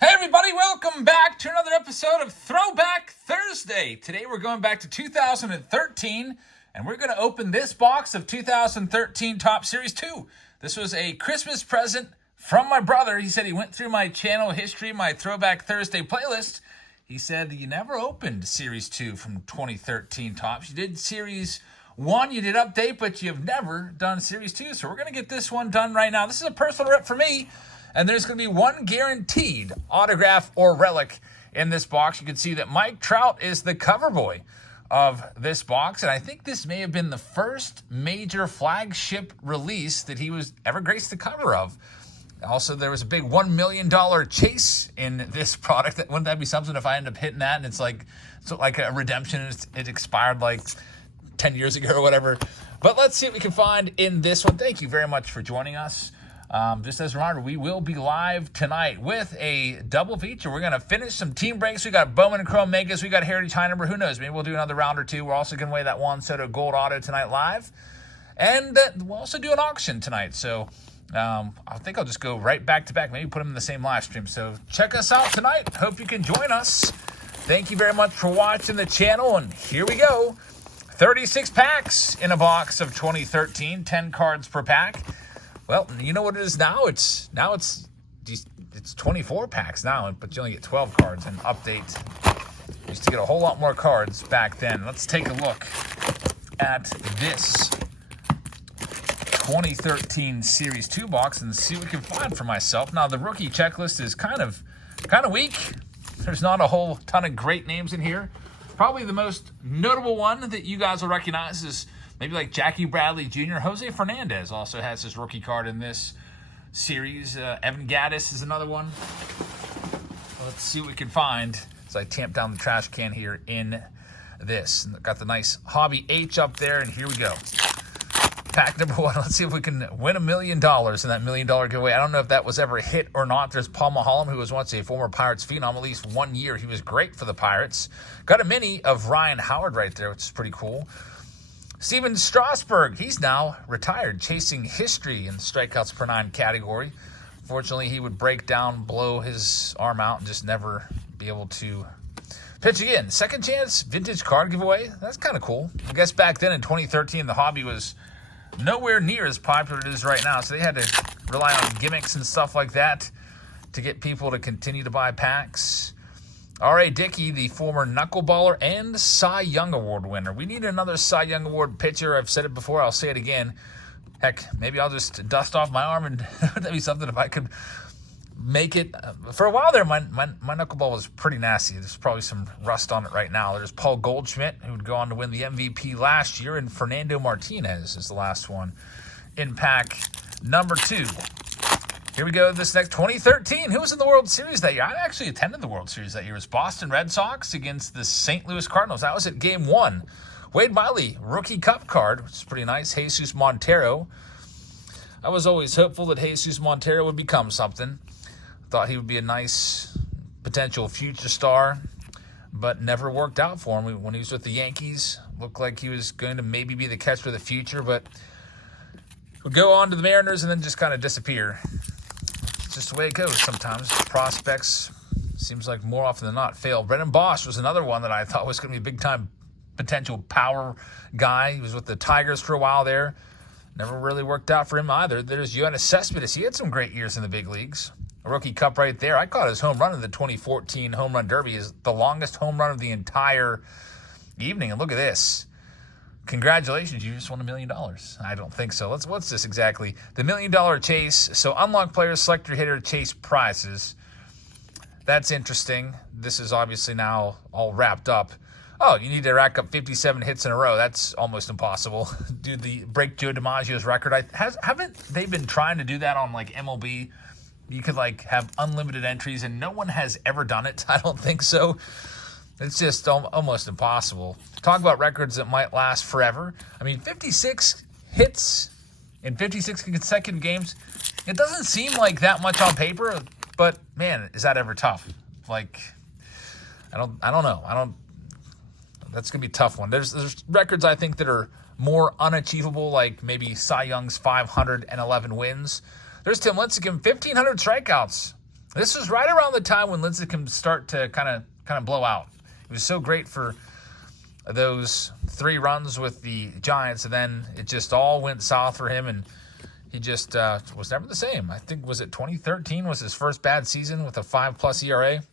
Hey everybody, welcome back to another episode of Throwback Thursday. Today we're going back to 2013, and we're going to open this box of 2013 Topps Series 2. This was a Christmas present from my brother. He said he went through my channel history, my Throwback Thursday playlist. He said you never opened Series 2 from 2013 Topps. You did Series 1, you did Update, but you've never done Series 2. So we're going to get this one done right now. This is a personal rip for me. And there's going to be one guaranteed autograph or relic in this box. You can see that Mike Trout is the cover boy of this box. And I think this may have been the first major flagship release that he was ever graced the cover of. Also, there was a big $1 million chase in this product. Wouldn't that be something if I end up hitting that and it's like a redemption and it expired like 10 years ago or whatever. But let's see what we can find in this one. Thank you very much for joining us. Just as a reminder, we will be live tonight with a double feature. We're going to finish some team breaks. We got Bowman and Chrome Megas. We got Heritage High Number. Who knows? Maybe we'll do another round or two. We're also going to weigh that one set of gold auto tonight live. And we'll also do an auction tonight. So I think I'll just go right back to back. Maybe put them in the same live stream. So check us out tonight. Hope you can join us. Thank you very much for watching the channel. And here we go. 36 packs in a box of 2013. 10 cards per pack. Well, you know what it is now? It's 24 packs now, but you only get 12 cards. And Update used to get a whole lot more cards back then. Let's take a look at this 2013 Series 2 box and see what we can find for myself. Now, the rookie checklist is kind of weak. There's not a whole ton of great names in here. Probably the most notable one that you guys will recognize is maybe like Jackie Bradley Jr. Jose Fernandez also has his rookie card in this series. Evan Gattis is another one. Let's see what we can find as I tamp down the trash can here in this. Got the nice Hobby H up there, and here we go. Pack number one. Let's see if we can win $1 million in that $1 million giveaway. I don't know if that was ever a hit or not. There's Paul Maholm, who was once a former Pirates phenom, at least 1 year. He was great for the Pirates. Got a mini of Ryan Howard right there, which is pretty cool. Steven Strasburg, he's now retired, chasing history in the strikeouts per nine category. Fortunately, he would break down, blow his arm out, and just never be able to pitch again. Second chance vintage card giveaway. That's kind of cool. I guess back then in 2013, the hobby was nowhere near as popular as it is right now, so they had to rely on gimmicks and stuff like that to get people to continue to buy packs. R.A. Dickey, the former knuckleballer and Cy Young Award winner. We need another Cy Young Award pitcher. I've said it before. I'll say it again. Heck, maybe I'll just dust off my arm and that'd be something if I could make it. For a while there, my knuckleball was pretty nasty. There's probably some rust on it right now. There's Paul Goldschmidt, who would go on to win the MVP last year, and Fernando Martinez is the last one in pack number 2. Here we go, this next 2013. Who was in the World Series that year? I actually attended the World Series that year. It was Boston Red Sox against the St. Louis Cardinals. That was at Game 1. Wade Miley, rookie cup card, which is pretty nice. Jesus Montero. I was always hopeful that Jesus Montero would become something. Thought he would be a nice potential future star, but never worked out for him. When he was with the Yankees, looked like he was going to maybe be the catcher of the future, but would go on to the Mariners and then just kind of disappear. Just the way it goes sometimes. Prospects, seems like more often than not, fail. Brennan Bosch was another one that I thought was going to be a big-time potential power guy. He was with the Tigers for a while there. Never really worked out for him either. There's Yoenis Cespedes. He had some great years in the big leagues. A rookie cup right there. I caught his home run in the 2014 Home Run Derby. Is the longest home run of the entire evening. And look at this. Congratulations, you just won $1 million. I don't think so. What's this exactly? The $1 million chase. So unlock players, select your hitter, chase prizes. That's interesting. This is obviously now all wrapped up. Oh, you need to rack up 57 hits in a row. That's almost impossible. Break Joe DiMaggio's record. Haven't they been trying to do that on like MLB? You could like have unlimited entries, and no one has ever done it. I don't think so. It's just almost impossible. Talk about records that might last forever. I mean, 56 hits in 56 consecutive games. It doesn't seem like that much on paper, but man, is that ever tough? Like, I don't know. That's gonna be a tough one. There's records I think that are more unachievable, like maybe Cy Young's 511 wins. There's Tim Lincecum, 1,500 strikeouts. This was right around the time when Lincecum start to kind of blow out. It was so great for those 3 runs with the Giants, and then it just all went south for him, and he just was never the same. I think, was it 2013 was his first bad season with a 5+ ERA,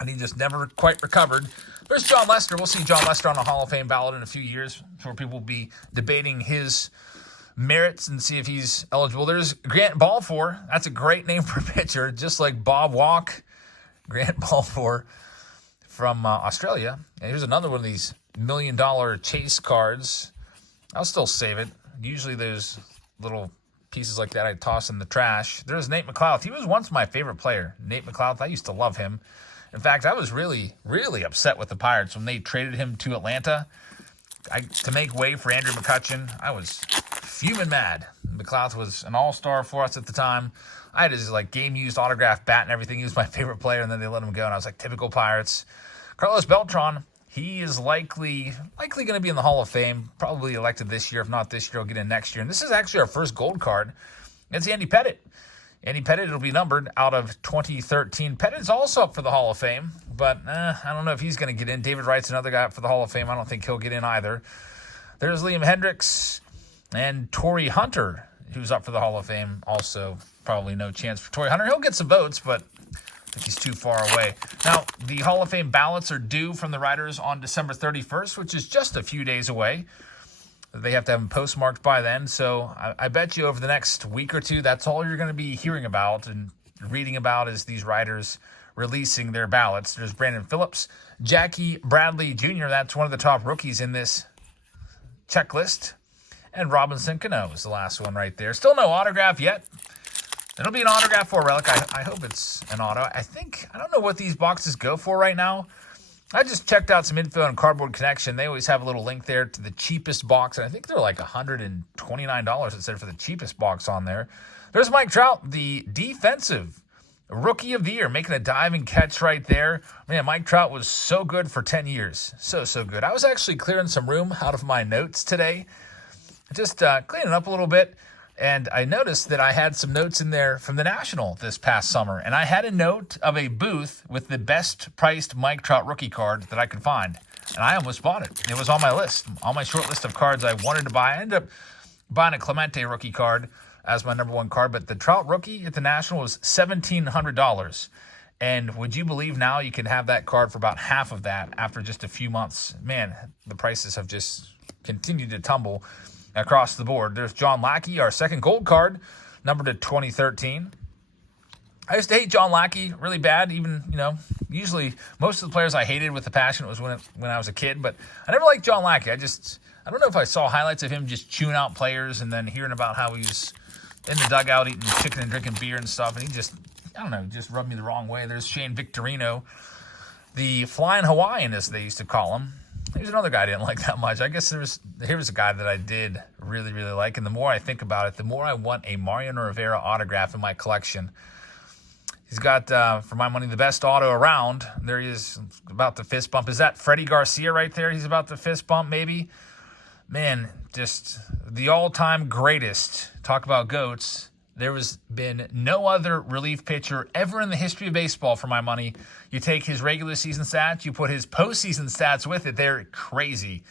and he just never quite recovered. There's John Lester. We'll see John Lester on a Hall of Fame ballot in a few years, where people will be debating his merits and see if he's eligible. There's Grant Balfour. That's a great name for a pitcher, just like Bob Walk. Grant Balfour from Australia. And here's another one of these $1 million chase cards. I'll still save it. Usually those little pieces like that I toss in the trash. There's Nate McLouth. He was once my favorite player. Nate McLouth, I used to love him. In fact, I was really, really upset with the Pirates when they traded him to Atlanta to make way for Andrew McCutchen. I was fuming mad. McLouth was an all-star for us at the time. I had his game-used autograph bat and everything. He was my favorite player, and then they let him go, and I was like, typical Pirates. Carlos Beltran, he is likely going to be in the Hall of Fame, probably elected this year. If not this year, he'll get in next year. And this is actually our first gold card. It's Andy Pettitte. Andy Pettitte, it'll be numbered out of 2013. Pettitte's also up for the Hall of Fame, but I don't know if he's going to get in. David Wright's another guy up for the Hall of Fame. I don't think he'll get in either. There's Liam Hendricks and Torrey Hunter, who's up for the Hall of Fame. Also, probably no chance for Torrey Hunter. He'll get some votes, but I think he's too far away. Now, the Hall of Fame ballots are due from the writers on December 31st, which is just a few days away. They have to have them postmarked by then. So I bet you over the next week or two, that's all you're going to be hearing about and reading about is these writers releasing their ballots. There's Brandon Phillips, Jackie Bradley Jr., that's one of the top rookies in this checklist. And Robinson Cano is the last one right there. Still no autograph yet. It'll be an autograph or a relic. I hope it's an auto. I don't know what these boxes go for right now. I just checked out some info on Cardboard Connection. They always have a little link there to the cheapest box. And I think they're like $129 instead for the cheapest box on there. There's Mike Trout, the defensive rookie of the year, making a diving catch right there. Man, Mike Trout was so good for 10 years. So good. I was actually clearing some room out of my notes today. Just cleaning up a little bit. And I noticed that I had some notes in there from the National this past summer. And I had a note of a booth with the best priced Mike Trout rookie card that I could find. And I almost bought it. It was on my list, on my short list of cards I wanted to buy. I ended up buying a Clemente rookie card as my number one card. But the Trout rookie at the National was $1,700. And would you believe now you can have that card for about half of that after just a few months? Man, the prices have just continued to tumble across the board. There's John Lackey, our second gold card, numbered to 2013. I used to hate John Lackey really bad. Even, usually most of the players I hated with a passion was when I was a kid, but I never liked John Lackey. I don't know if I saw highlights of him just chewing out players and then hearing about how he was in the dugout eating chicken and drinking beer and stuff, and he just rubbed me the wrong way. There's Shane Victorino, the Flying Hawaiian, as they used to call him. Here's another guy I didn't like that much. I guess here was a guy that I did really, really like. And the more I think about it, the more I want a Mariano Rivera autograph in my collection. He's got, for my money, the best auto around. There he is, about to fist bump. Is that Freddie Garcia right there? He's about to fist bump, maybe? Man, just the all-time greatest. Talk about GOATs. There has been no other relief pitcher ever in the history of baseball, for my money. You take his regular season stats, you put his postseason stats with it, they're crazy.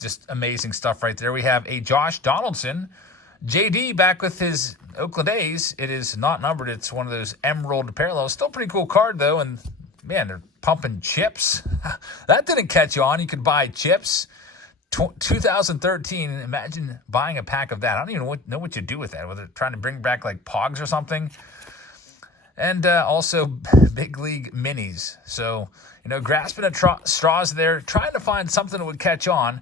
Just amazing stuff right there. We have a Josh Donaldson. JD back with his Oakland A's. It is not numbered. It's one of those emerald parallels. Still pretty cool card, though. And, man, they're pumping chips. That didn't catch on. You could buy chips. 2013, imagine buying a pack of that. I don't even know what you do with that, whether trying to bring back like Pogs or something. And also big league minis. So, grasping at straws there, trying to find something that would catch on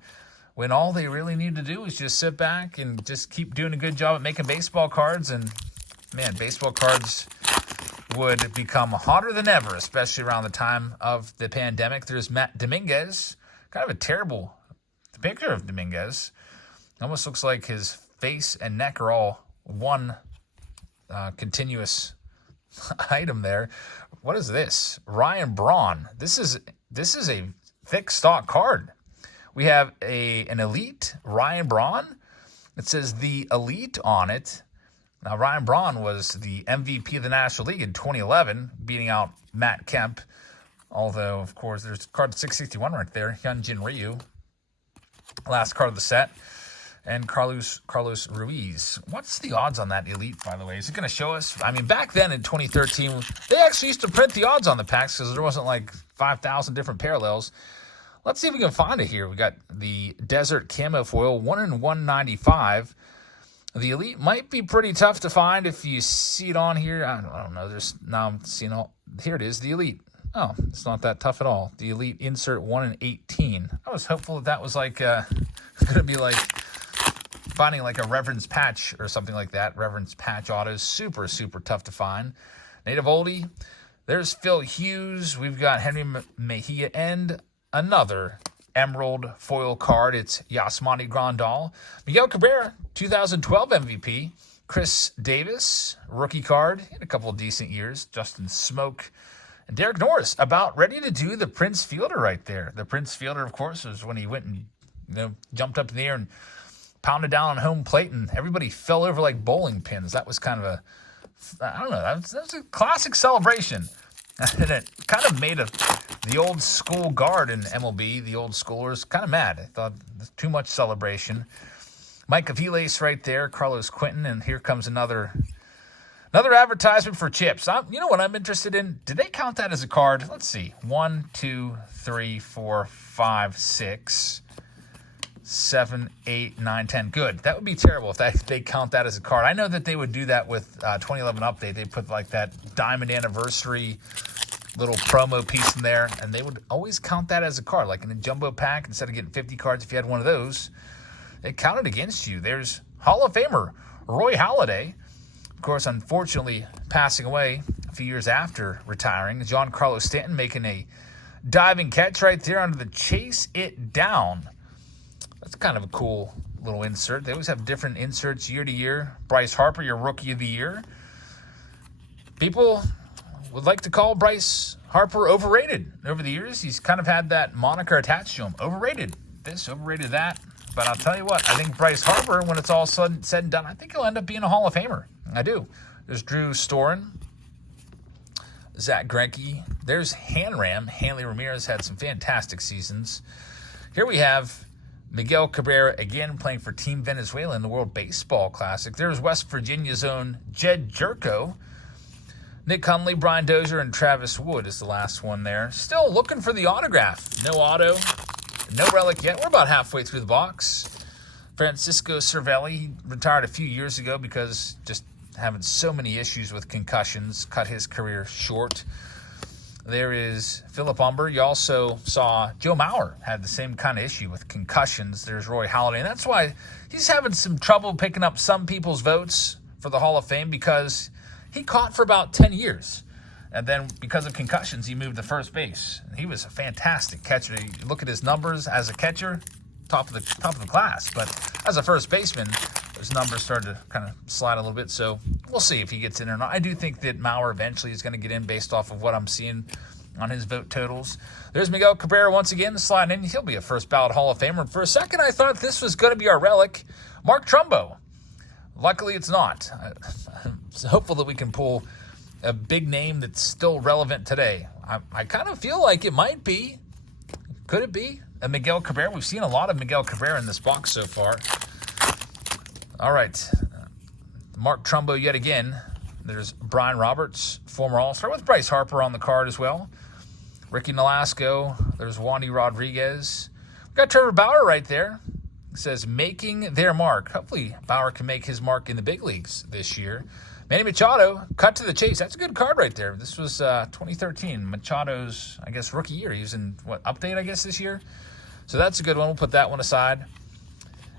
when all they really need to do is just sit back and just keep doing a good job at making baseball cards. And, man, baseball cards would become hotter than ever, especially around the time of the pandemic. There's Matt Dominguez, kind of a terrible picture of Dominguez. Almost looks like his face and neck are all one continuous item there. What is this? Ryan Braun. This is a thick stock card. We have an elite Ryan Braun. It says the elite on it. Now, Ryan Braun was the MVP of the National League in 2011, beating out Matt Kemp. Although, of course, there's card 661 right there. Hyunjin Ryu. Last card of the set. And Carlos Ruiz. What's the odds on that Elite, by the way? Is it going to show us? I mean, back then in 2013, they actually used to print the odds on the packs because there wasn't like 5,000 different parallels. Let's see if we can find it here. We got the Desert Camo Foil, 1 in 195. The Elite might be pretty tough to find if you see it on here. I don't know. Now I'm seeing all. Here it is, the Elite. Oh, it's not that tough at all. The Elite insert 1 in 18. I was hopeful that was like going to be like finding like a Reverend's Patch or something like that. Reverend's Patch autos, super, super tough to find. Native Oldie. There's Phil Hughes. We've got Henry Mejia and another Emerald foil card. It's Yasmani Grandal. Miguel Cabrera, 2012 MVP. Chris Davis, rookie card. He had a couple of decent years. Justin Smoke. And Derek Norris, about ready to do the Prince Fielder right there. The Prince Fielder, of course, was when he went and jumped up in the air and pounded down on home plate, and everybody fell over like bowling pins. That was kind of I don't know, that was a classic celebration. And it kind of made the old school guard in MLB, the old schoolers, kind of mad. I thought too much celebration. Mike Aviles right there, Carlos Quentin, and here comes another advertisement for chips. You know what I'm interested in? Did they count that as a card? Let's see. 1, 2, 3, 4, 5, 6, 7, 8, 9, 10. Good. That would be terrible if they count that as a card. I know that they would do that with 2011 Update. They put like that Diamond Anniversary little promo piece in there, and they would always count that as a card. Like in a jumbo pack, instead of getting 50 cards, if you had one of those, it counted against you. There's Hall of Famer Roy Halladay. Of course, unfortunately, passing away a few years after retiring. John Carlos Stanton making a diving catch right there under the Chase It Down. That's kind of a cool little insert. They always have different inserts year to year. Bryce Harper, your Rookie of the Year. People would like to call Bryce Harper overrated. Over the years, he's kind of had that moniker attached to him. Overrated this, overrated that. But I'll tell you what, I think Bryce Harper, when it's all said and done, I think he'll end up being a Hall of Famer. I do. There's Drew Storen, Zach Greinke. There's Hanram. Hanley Ramirez had some fantastic seasons. Here we have Miguel Cabrera again playing for Team Venezuela in the World Baseball Classic. There's West Virginia's own Jed Jerko. Nick Hundley, Brian Dozier, and Travis Wood is the last one there. Still looking for the autograph. No auto, no relic yet. We're about halfway through the box. Francisco Cervelli, he retired a few years ago because just having so many issues with concussions, cut his career short. There is Philip Umber. You also saw Joe Mauer had the same kind of issue with concussions. There's Roy Halladay, and that's why he's having some trouble picking up some people's votes for the Hall of Fame because he caught for about 10 years. And then because of concussions, he moved to first base. He was a fantastic catcher. You look at his numbers as a catcher, top of the class. But as a first baseman, his numbers started to kind of slide a little bit. So we'll see if he gets in or not. I do think that Mauer eventually is going to get in based off of what I'm seeing on his vote totals. There's Miguel Cabrera once again sliding in. He'll be a first ballot Hall of Famer. For a second, I thought this was going to be our relic, Mark Trumbo. Luckily, it's not. I'm hopeful that we can pull a big name that's still relevant today. I kind of feel like it might be. Could it be a Miguel Cabrera? We've seen a lot of Miguel Cabrera in this box so far. All right. Mark Trumbo yet again. There's Brian Roberts, former All-Star, with Bryce Harper on the card as well. Ricky Nolasco. There's Wandy Rodriguez. We've got Trevor Bauer right there. It says, making their mark. Hopefully, Bauer can make his mark in the big leagues this year. Manny Machado, cut to the chase. That's a good card right there. This was 2013. Machado's, I guess, rookie year. He was in, update, I guess, this year? So that's a good one. We'll put that one aside.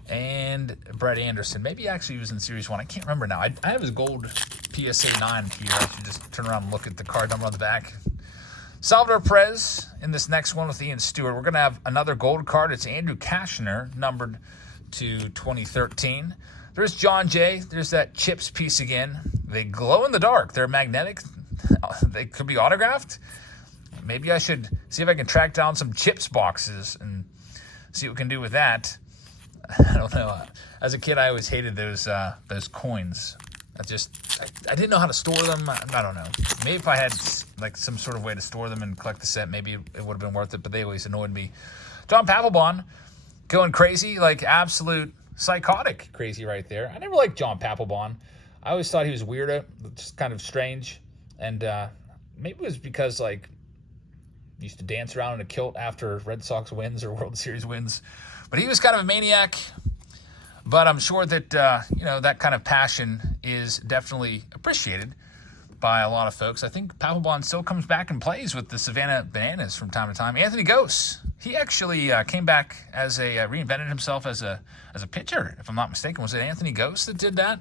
And Brett Anderson. Maybe actually he was in Series 1. I can't remember now. I have his gold PSA 9 here. I should just turn around and look at the card number on the back. Salvador Perez in this next one with Ian Stewart. We're going to have another gold card. It's Andrew Kashner, numbered to 2013. There's John Jay. There's that chips piece again. They glow in the dark. They're magnetic. They could be autographed. Maybe I should see if I can track down some chips boxes and see what we can do with that. I don't know. As a kid, I always hated those coins. I didn't know how to store them. I don't know. Maybe if I had like some sort of way to store them and collect the set, maybe it would have been worth it, but they always annoyed me. John Papelbon going crazy, like absolute psychotic crazy right there. I never liked John Papelbon. I always thought he was weirdo, just kind of strange. And maybe it was because like he used to dance around in a kilt after Red Sox wins or World Series wins. But he was kind of a maniac. But I'm sure that, that kind of passion is definitely appreciated by a lot of folks. I think Papelbon still comes back and plays with the Savannah Bananas from time to time. Anthony Gose, he actually came back as reinvented himself as a pitcher, if I'm not mistaken. Was it Anthony Gose that did that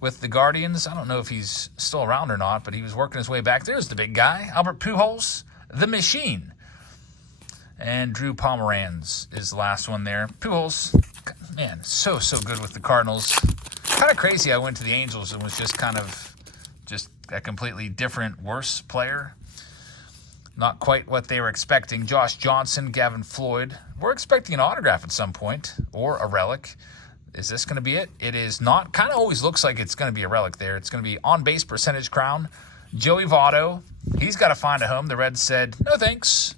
with the Guardians? I don't know if he's still around or not, but he was working his way back. There's the big guy, Albert Pujols, the machine. And Drew Pomeranz is the last one there. Pujols, man, so good with the Cardinals. Kind of crazy I went to the Angels and was just a completely different, worse player. Not quite what they were expecting. Josh Johnson, Gavin Floyd. We're expecting an autograph at some point, or a relic. Is this going to be it? It is not. Kind of always looks like it's going to be a relic there. It's going to be on-base percentage crown. Joey Votto, he's got to find a home. The Reds said, no thanks.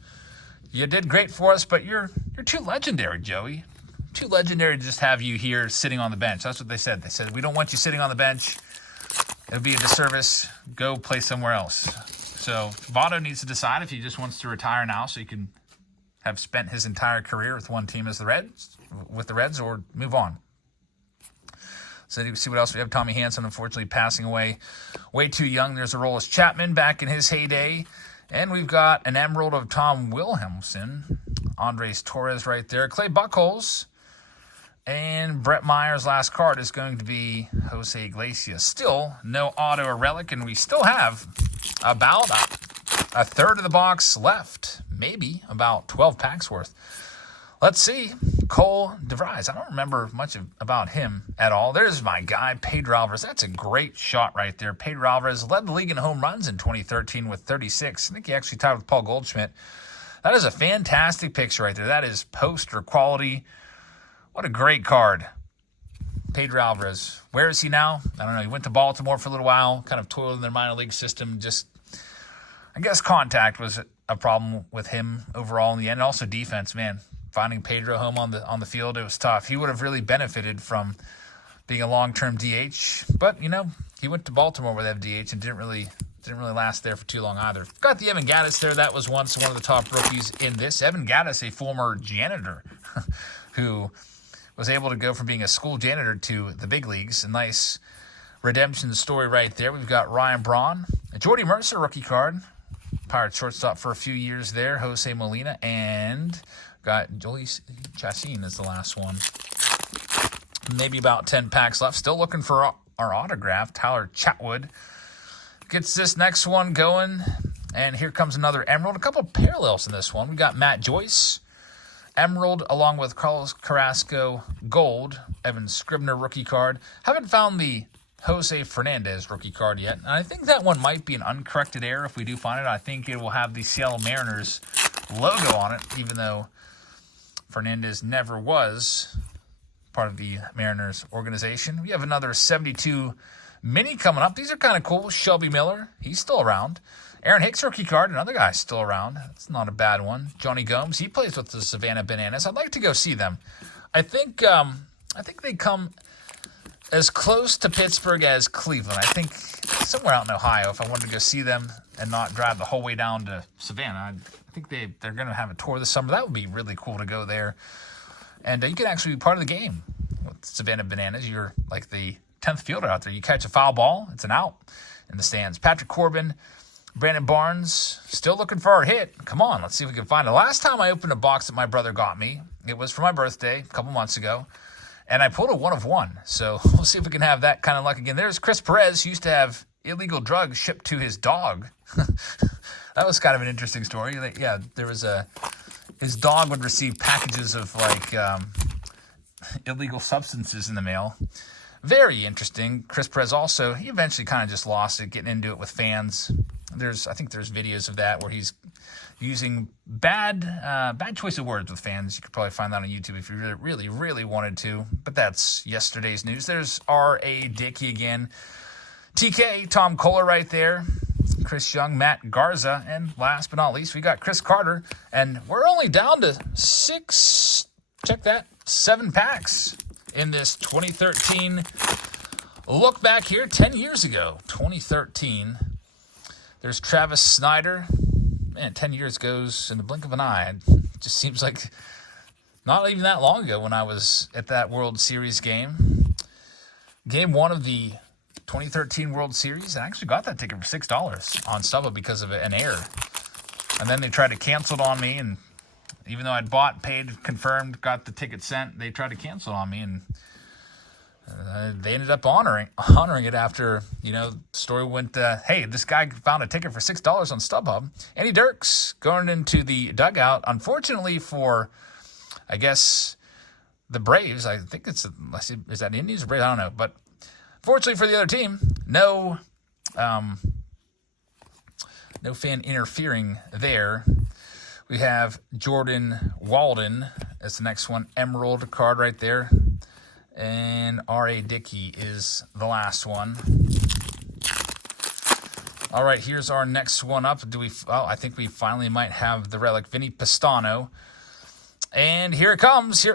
You did great for us, but you're too legendary, Joey. Too legendary to just have you here sitting on the bench. That's what they said. They said, we don't want you sitting on the bench. It'll be a disservice. Go play somewhere else. So Votto needs to decide if he just wants to retire now so he can have spent his entire career with one team as the Reds, or move on. So you see what else we have. Tommy Hanson, unfortunately, passing away way too young. There's Aroldis Chapman back in his heyday. And we've got an emerald of Tom Wilhelmson. Andres Torres right there. Clay Buchholz. And Brett Meyer's last card is going to be Jose Iglesias. Still no auto or relic, and we still have about a third of the box left. Maybe about 12 packs worth. Let's see. Cole DeVries. I don't remember much about him at all. There's my guy, Pedro Alvarez. That's a great shot right there. Pedro Alvarez led the league in home runs in 2013 with 36. I think he actually tied with Paul Goldschmidt. That is a fantastic picture right there. That is poster quality. What a great card. Pedro Alvarez. Where is he now? I don't know. He went to Baltimore for a little while, kind of toiled in their minor league system. Just, I guess contact was a problem with him overall in the end. And also defense, man. Finding Pedro home on the field, it was tough. He would have really benefited from being a long-term DH. But, he went to Baltimore where they have DH and didn't really last there for too long either. Got the Evan Gattis there. That was once one of the top rookies in this. Evan Gattis, a former janitor who was able to go from being a school janitor to the big leagues. A nice redemption story right there. We've got Ryan Braun. A Jordy Mercer rookie card. Pirates shortstop for a few years there. Jose Molina. And got Jolie Chassin is the last one. Maybe about 10 packs left. Still looking for our autograph. Tyler Chatwood gets this next one going. And here comes another Emerald. A couple of parallels in this one. We got Matt Joyce. Emerald along with Carlos Carrasco Gold. Evan Scribner rookie card. Haven't found the Jose Fernandez rookie card yet. And I think that one might be an uncorrected error if we do find it. I think it will have the Seattle Mariners logo on it, even though Fernandez never was part of the Mariners organization. We have another 72 mini coming up. These are kind of cool. Shelby Miller, he's still around. Aaron Hicks rookie card, another guy still around. That's not a bad one. Johnny Gomes, he plays with the Savannah Bananas. I'd like to go see them. I think they come as close to Pittsburgh as Cleveland. I think somewhere out in Ohio, if I wanted to go see them and not drive the whole way down to Savannah, I think they're going to have a tour this summer. That would be really cool to go there. And you can actually be part of the game with Savannah Bananas. You're like the 10th fielder out there. You catch a foul ball, it's an out in the stands. Patrick Corbin, Brandon Barnes, still looking for our hit. Come on, let's see if we can find it. Last time I opened a box that my brother got me, it was for my birthday a couple months ago, and I pulled a 1 of 1. So we'll see if we can have that kind of luck again. There's Chris Perez, who used to have illegal drugs shipped to his dog. That was kind of an interesting story. Yeah, there was his dog would receive packages of illegal substances in the mail. Very interesting. Chris Perez also, he eventually kind of just lost it, getting into it with fans. I think there's videos of that where he's using bad choice of words with fans. You could probably find that on YouTube if you really wanted to. But that's yesterday's news. There's R.A. Dickey again. TK, Tom Kohler right there. Chris Young, Matt Garza. And last but not least, we got Chris Carter. And we're only down to 7 packs in this 2013 look back here 10 years ago. 2013. There's Travis Snyder. Man, 10 years goes in the blink of an eye. It just seems like not even that long ago when I was at that World Series game. Game 1 of the 2013 World Series. I actually got that ticket for $6 on StubHub because of an error. And then they tried to cancel it on me, and even though I'd bought, paid, confirmed, got the ticket sent, they tried to cancel it on me, and they ended up honoring it after, the story went, hey, this guy found a ticket for $6 on StubHub. Andy Dirks going into the dugout. Unfortunately for, I guess, the Braves, I think is that Indians or Braves? I don't know. But fortunately for the other team, no fan interfering there. We have Jordan Walden as the next one. Emerald card right there. And R.A. Dickey is the last one. All right, here's our next one up. I think we finally might have the relic. Vinny Pastano. And here it comes.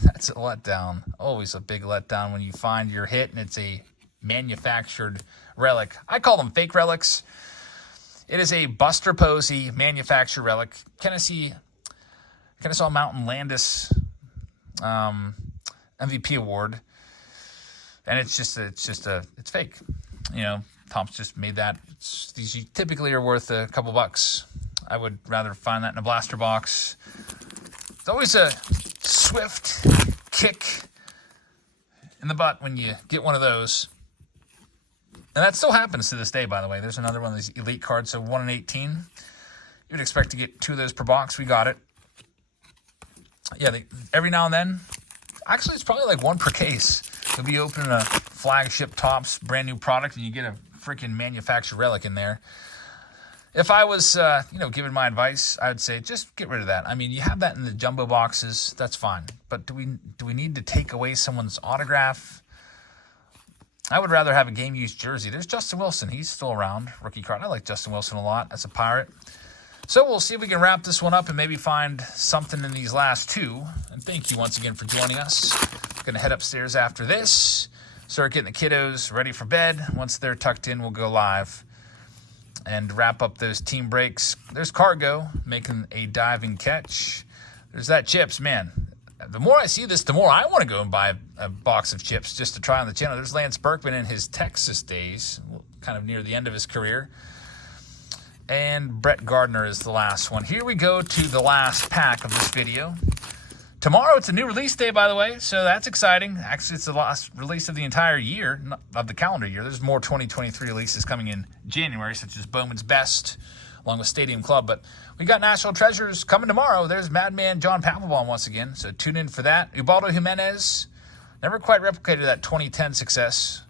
That's a letdown. Always a big letdown when you find your hit and it's a manufactured relic. I call them fake relics. It is a Buster Posey manufactured relic. Kennesaw Mountain Landis MVP award, and it's fake. Tops just made that. These typically are worth a couple bucks. I would rather find that in a blaster box. It's always a swift kick in the butt when you get one of those, and that still happens to this day. By the way, there's another one of these elite cards. So 1 in 18. You'd expect to get 2 of those per box. We got it. Yeah, every now and then, actually it's probably like 1 per case. You'll be opening a flagship Topps brand new product and you get a freaking manufactured relic in there. If I was, giving my advice, I would say just get rid of that. I mean, you have that in the jumbo boxes, that's fine. But do we need to take away someone's autograph? I would rather have a game-used jersey. There's Justin Wilson. He's still around. Rookie card. I like Justin Wilson a lot as a Pirate. So we'll see if we can wrap this one up and maybe find something in these last 2. And thank you once again for joining us. Going to head upstairs after this. Start getting the kiddos ready for bed. Once they're tucked in, we'll go live and wrap up those team breaks. There's Cargo making a diving catch. There's that chips. Man, the more I see this, the more I want to go and buy a box of chips just to try on the channel. There's Lance Berkman in his Texas days, kind of near the end of his career. And Brett Gardner is the last one. Here we go to the last pack of this video. Tomorrow, it's a new release day, by the way, so that's exciting. Actually, it's the last release of the entire year, of the calendar year. There's more 2023 releases coming in January, such as Bowman's Best, along with Stadium Club. But we got National Treasures coming tomorrow. There's Madman John Papelbon once again, so tune in for that. Ubaldo Jimenez, never quite replicated that 2010 success.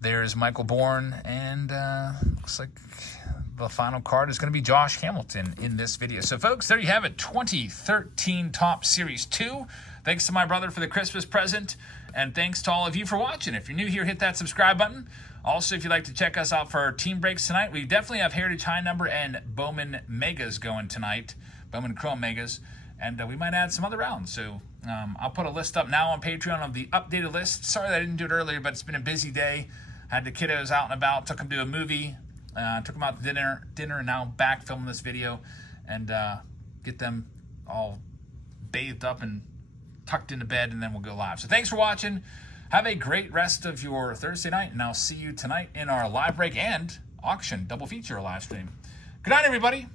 There's Michael Bourne, and looks like the final card is going to be Josh Hamilton in this video. So, folks, there you have it. 2013 Topps Series 2. Thanks to my brother for the Christmas present. And thanks to all of you for watching. If you're new here, hit that subscribe button. Also, if you'd like to check us out for our team breaks tonight, we definitely have Heritage High Number and Bowman Megas going tonight. Bowman Chrome Megas. And we might add some other rounds. So, I'll put a list up now on Patreon of the updated list. Sorry that I didn't do it earlier, but it's been a busy day. Had the kiddos out and about. Took them to a movie. Took them out to dinner, and now back filming this video and get them all bathed up and tucked into bed, and then we'll go live. So thanks for watching. Have a great rest of your Thursday night, and I'll see you tonight in our live break and auction double feature live stream. Good night, everybody.